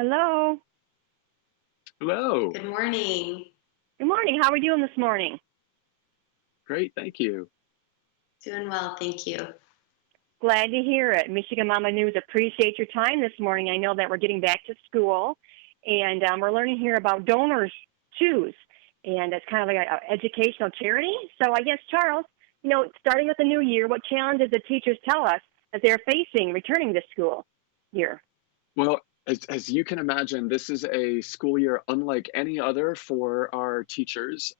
Hello. Hello. Good morning. Good morning. How are we doing this morning? Great, thank you. Doing well, thank you. Glad to hear it. Michigan Mama News, appreciate your time this morning. I know that we're getting back to school, and we're learning here about Donors Choose, and it's kind of like an educational charity. So I guess, Charles, starting with the new year, what challenges did teachers tell us that they're facing returning to school year? Well, as you can imagine, this is a school year unlike any other for our teachers.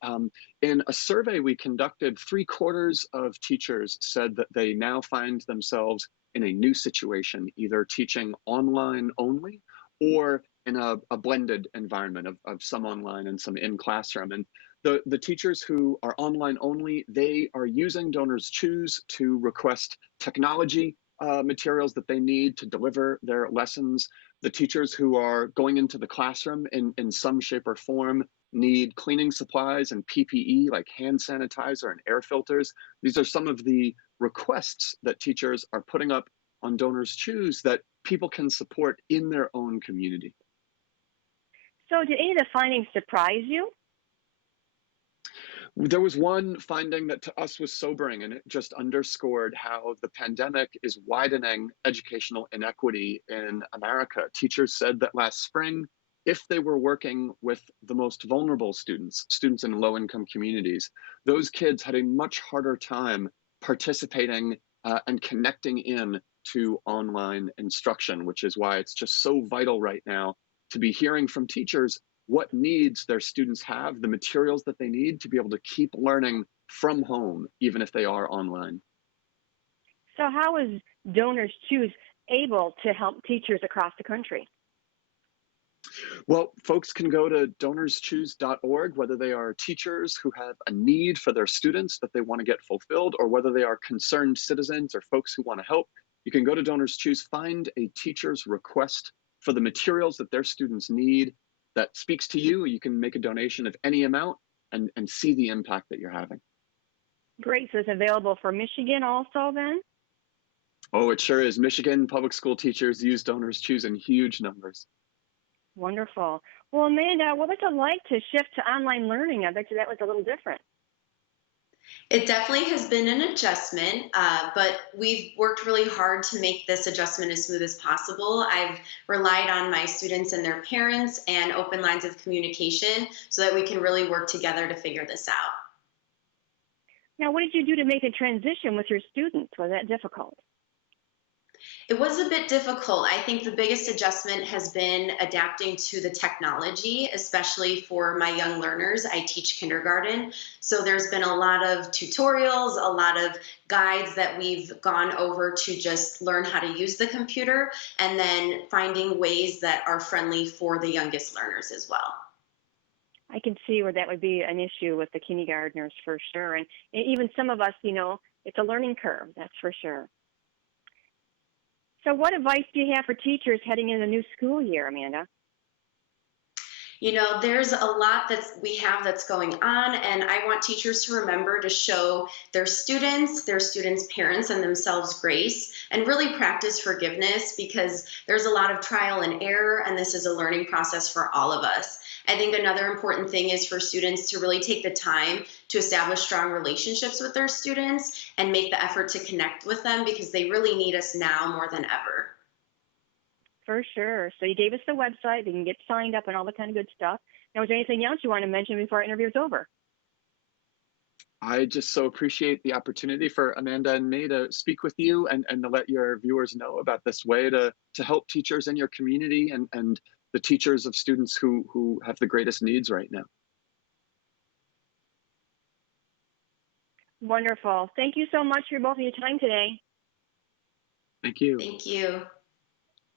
In a survey we conducted, three-quarters of teachers said that they now find themselves in a new situation, either teaching online only or in a blended environment of some online and some in classroom. And the teachers who are online only, they are using Donors Choose to request technology materials that they need to deliver their lessons. The teachers who are going into the classroom in some shape or form need cleaning supplies and PPE like hand sanitizer and air filters. These are some of the requests that teachers are putting up on Donors Choose that people can support in their own community. So did any of the findings surprise you? There was one finding that to us was sobering, and it just underscored how the pandemic is widening educational inequity in America. Teachers said that last spring, if they were working with the most vulnerable students, students in low income communities, those kids had a much harder time participating and connecting in to online instruction, which is why it's just so vital right now to be hearing from teachers what needs their students have, the materials that they need to be able to keep learning from home, even if they are online. So how is Donors Choose able to help teachers across the country? Well, folks can go to donorschoose.org, whether they are teachers who have a need for their students that they want to get fulfilled, or whether they are concerned citizens or folks who want to help. You can go to Donors Choose, find a teacher's request for the materials that their students need that speaks to you. You can make a donation of any amount and see the impact that you're having. Great. So it's available for Michigan also then? Oh, it sure is. Michigan public school teachers use Donors Choose in huge numbers. Wonderful. Well, Amanda, what was it like to shift to online learning? I bet you that was a little different. It definitely has been an adjustment, but we've worked really hard to make this adjustment as smooth as possible. I've relied on my students and their parents and open lines of communication so that we can really work together to figure this out. Now, what did you do to make the transition with your students? Was that difficult? It was a bit difficult. I think the biggest adjustment has been adapting to the technology, especially for my young learners. I teach kindergarten, so there's been a lot of tutorials, a lot of guides that we've gone over to just learn how to use the computer, and then finding ways that are friendly for the youngest learners as well. I can see where that would be an issue with the kindergartners for sure. And even some of us, it's a learning curve, that's for sure. So what advice do you have for teachers heading into the new school year, Amanda? There's a lot that's going on, and I want teachers to remember to show their students' parents, and themselves grace, and really practice forgiveness because there's a lot of trial and error, and this is a learning process for all of us. I think another important thing is for students to really take the time to establish strong relationships with their students and make the effort to connect with them because they really need us now more than ever. For sure. So you gave us the website. They can get signed up and all the kind of good stuff. Now, is there anything else you want to mention before our interview is over? I just so appreciate the opportunity for Amanda and me to speak with you and to let your viewers know about this way to help teachers in your community and the teachers of students who have the greatest needs right now. Wonderful. Thank you so much for both of your time today. Thank you. Thank you.